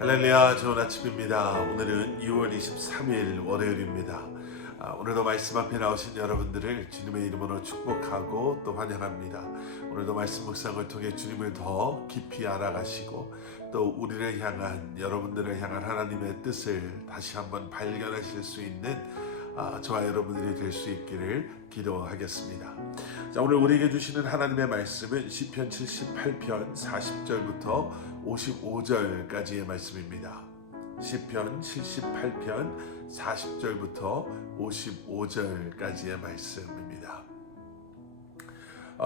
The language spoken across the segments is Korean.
할렐루야, 좋은 아침입니다. 오늘은 6월 23일 월요일입니다. 오늘도 말씀 앞에 나오신 여러분들을 주님의 이름으로 축복하고 또 환영합니다. 오늘도 말씀 묵상을 통해 주님을 더 깊이 알아가시고 또 우리를 향한, 여러분들을 향한 하나님의 뜻을 다시 한번 발견하실 수 있는 저와 여러분들이 될 수 있기를 기도하겠습니다. 자, 오늘 우리에게 주시는 하나님의 말씀은 시편 78편 40절부터 55절까지의 말씀입니다. 시편 78편 40절부터 55절까지의 말씀입니다.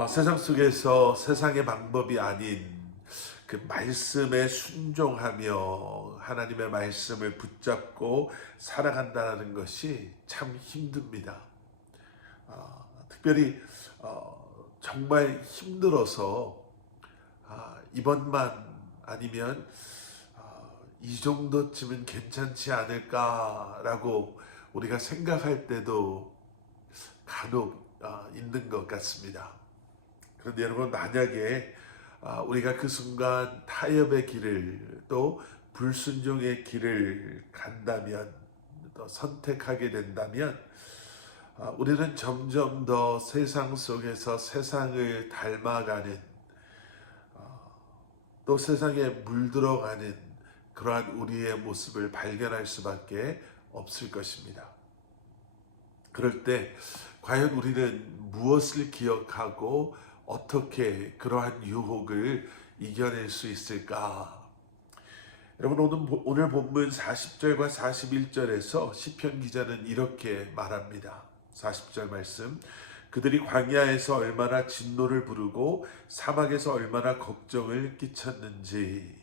세상 속에서 세상의 방법이 아닌 그 말씀에 순종하며 하나님의 말씀을 붙잡고 살아간다는 것이 참 힘듭니다. 특별히 정말 힘들어서 이번만 아니면 이 정도쯤은 괜찮지 않을까라고 우리가 생각할 때도 간혹 있는 것 같습니다. 그런데 여러분, 만약에 우리가 그 순간 타협의 길을 또 불순종의 길을 간다면, 또 선택하게 된다면 우리는 점점 더 세상 속에서 세상을 닮아가는, 또 세상에 물들어가는 그러한 우리의 모습을 발견할 수밖에 없을 것입니다. 그럴 때 과연 우리는 무엇을 기억하고 어떻게 그러한 유혹을 이겨낼 수 있을까? 여러분, 오늘 본문 40절과 41절에서 시편 기자는 이렇게 말합니다. 40절 말씀: 그들이 광야에서 얼마나 진노를 부르고 사막에서 얼마나 걱정을 끼쳤는지.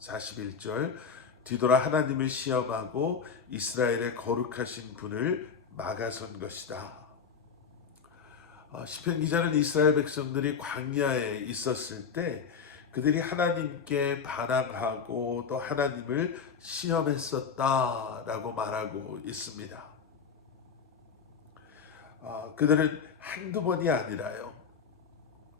41절: 뒤돌아 하나님을 시험하고 이스라엘의 거룩하신 분을 막아선 것이다. 시편 기자는 이스라엘 백성들이 광야에 있었을 때 그들이 하나님께 반항하고 또 하나님을 시험했었다라고 말하고 있습니다. 그들은 한두 번이 아니라요,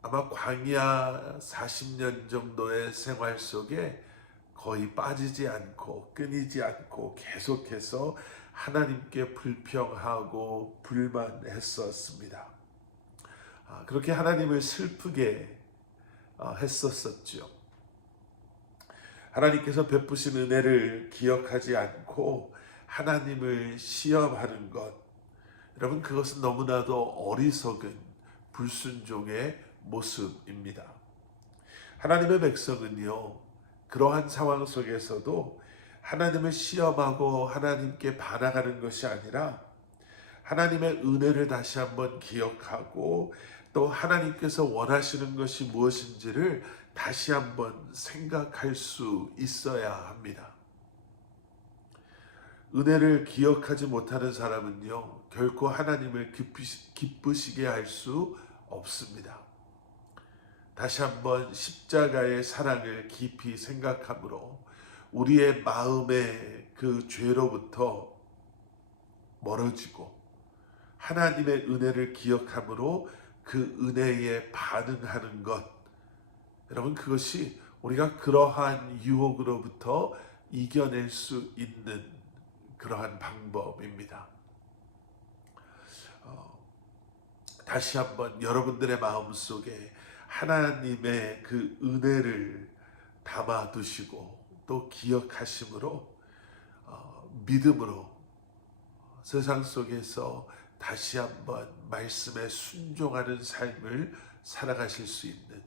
아마 광야 40년 정도의 생활 속에 거의 빠지지 않고 끊이지 않고 계속해서 하나님께 불평하고 불만했었습니다. 그렇게 하나님을 슬프게 했었었죠. 하나님께서 베푸신 은혜를 기억하지 않고 하나님을 시험하는 것, 여러분, 그것은 너무나도 어리석은 불순종의 모습입니다. 하나님의 백성은요, 그러한 상황 속에서도 하나님을 시험하고 하나님께 반항하는 것이 아니라 하나님의 은혜를 다시 한번 기억하고 또 하나님께서 원하시는 것이 무엇인지를 다시 한번 생각할 수 있어야 합니다. 은혜를 기억하지 못하는 사람은요, 결코 하나님을 기쁘시게 할 수 없습니다. 다시 한번 십자가의 사랑을 깊이 생각함으로 우리의 마음의 그 죄로부터 멀어지고 하나님의 은혜를 기억함으로 그 은혜에 반응하는 것, 여러분, 그것이 우리가 그러한 유혹으로부터 이겨낼 수 있는 그러한 방법입니다. 다시 한번 여러분들의 마음속에 하나님의 그 은혜를 담아두시고 또 기억하심으로 믿음으로 세상 속에서 다시 한번 말씀에 순종하는 삶을 살아가실 수 있는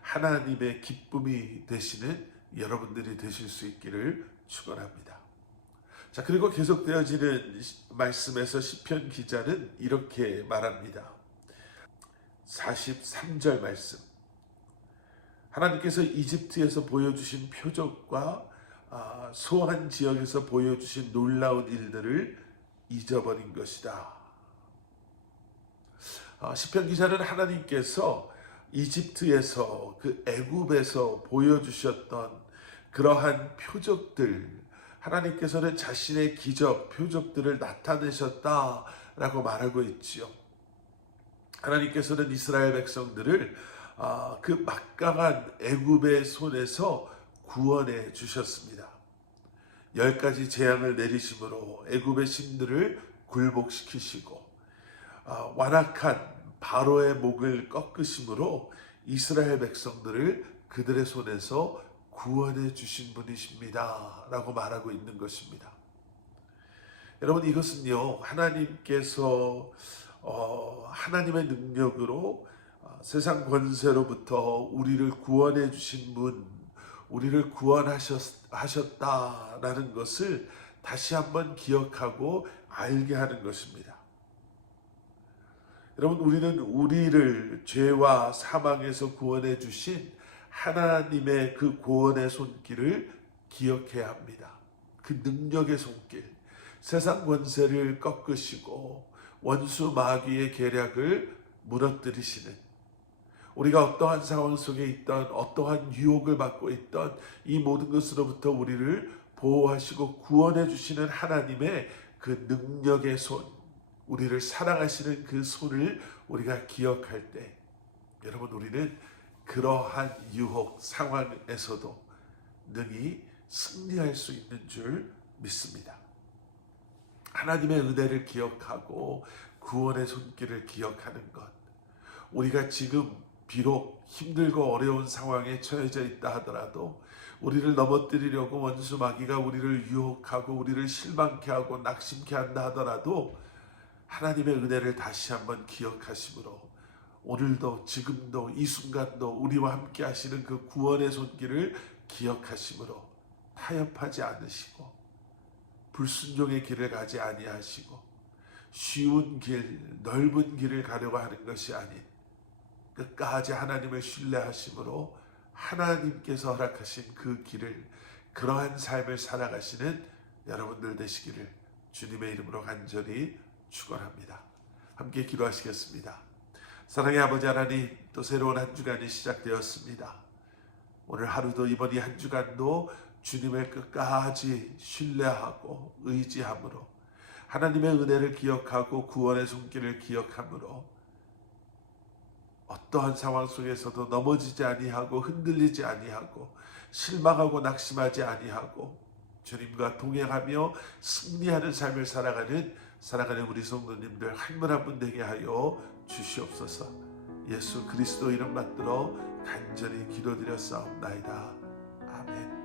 하나님의 기쁨이 되시는 여러분들이 되실 수 있기를 축원합니다. 자, 그리고 계속되어지는 말씀에서 시편 기자는 이렇게 말합니다. 43절 말씀: 하나님께서 이집트에서 보여주신 표적과 소한 지역에서 보여주신 놀라운 일들을 잊어버린 것이다. 시편 기자는 하나님께서 이집트에서, 그 애굽에서 보여주셨던 그러한 표적들, 하나님께서는 자신의 기적, 표적들을 나타내셨다라고 말하고 있지요. 하나님께서는 이스라엘 백성들을 그 막강한 애굽의 손에서 구원해 주셨습니다. 10가지 재앙을 내리심으로 애굽의 신들을 굴복시키시고 완악한 바로의 목을 꺾으심으로 이스라엘 백성들을 그들의 손에서 구원해 주신 분이십니다 라고 말하고 있는 것입니다. 여러분, 이것은요, 하나님께서 하나님의 능력으로 세상 권세로부터 우리를 구원해 주신 분, 우리를 구원하셨다라는 것을 다시 한번 기억하고 알게 하는 것입니다. 여러분, 우리는 우리를 죄와 사망에서 구원해 주신 하나님의 그 구원의 손길을 기억해야 합니다. 그 능력의 손길, 세상 권세를 꺾으시고 원수 마귀의 계략을 무너뜨리시는, 우리가 어떠한 상황 속에 있던, 어떠한 유혹을 받고 있던 이 모든 것으로부터 우리를 보호하시고 구원해 주시는 하나님의 그 능력의 손, 우리를 사랑하시는 그 손을 우리가 기억할 때, 여러분, 우리는 그러한 유혹 상황에서도 능히 승리할 수 있는 줄 믿습니다. 하나님의 은혜를 기억하고 구원의 손길을 기억하는 것, 우리가 지금 비록 힘들고 어려운 상황에 처해져 있다 하더라도 우리를 넘어뜨리려고 원수 마귀가 우리를 유혹하고 우리를 실망케 하고 낙심케 한다 하더라도 하나님의 은혜를 다시 한번 기억하심으로 오늘도 지금도 이 순간도 우리와 함께 하시는 그 구원의 손길을 기억하심으로 타협하지 않으시고 불순종의 길을 가지 아니하시고 쉬운 길, 넓은 길을 가려고 하는 것이 아닌 끝까지 하나님을 신뢰하심으로 하나님께서 허락하신 그 길을, 그러한 삶을 살아가시는 여러분들 되시기를 주님의 이름으로 간절히 축원합니다. 함께 기도하시겠습니다. 사랑의 아버지 하나님, 또 새로운 한 주간이 시작되었습니다. 오늘 하루도, 이번 이 한 주간도 주님을 끝까지 신뢰하고 의지함으로, 하나님의 은혜를 기억하고 구원의 손길을 기억함으로 어떠한 상황 속에서도 넘어지지 아니하고 흔들리지 아니하고 실망하고 낙심하지 아니하고 주님과 동행하며 승리하는 삶을 살아가는 우리 성도님들 한 분 한 분 되게 하여 주시옵소서. 예수 그리스도 이름 받들어 간절히 기도드렸사옵나이다. 아멘.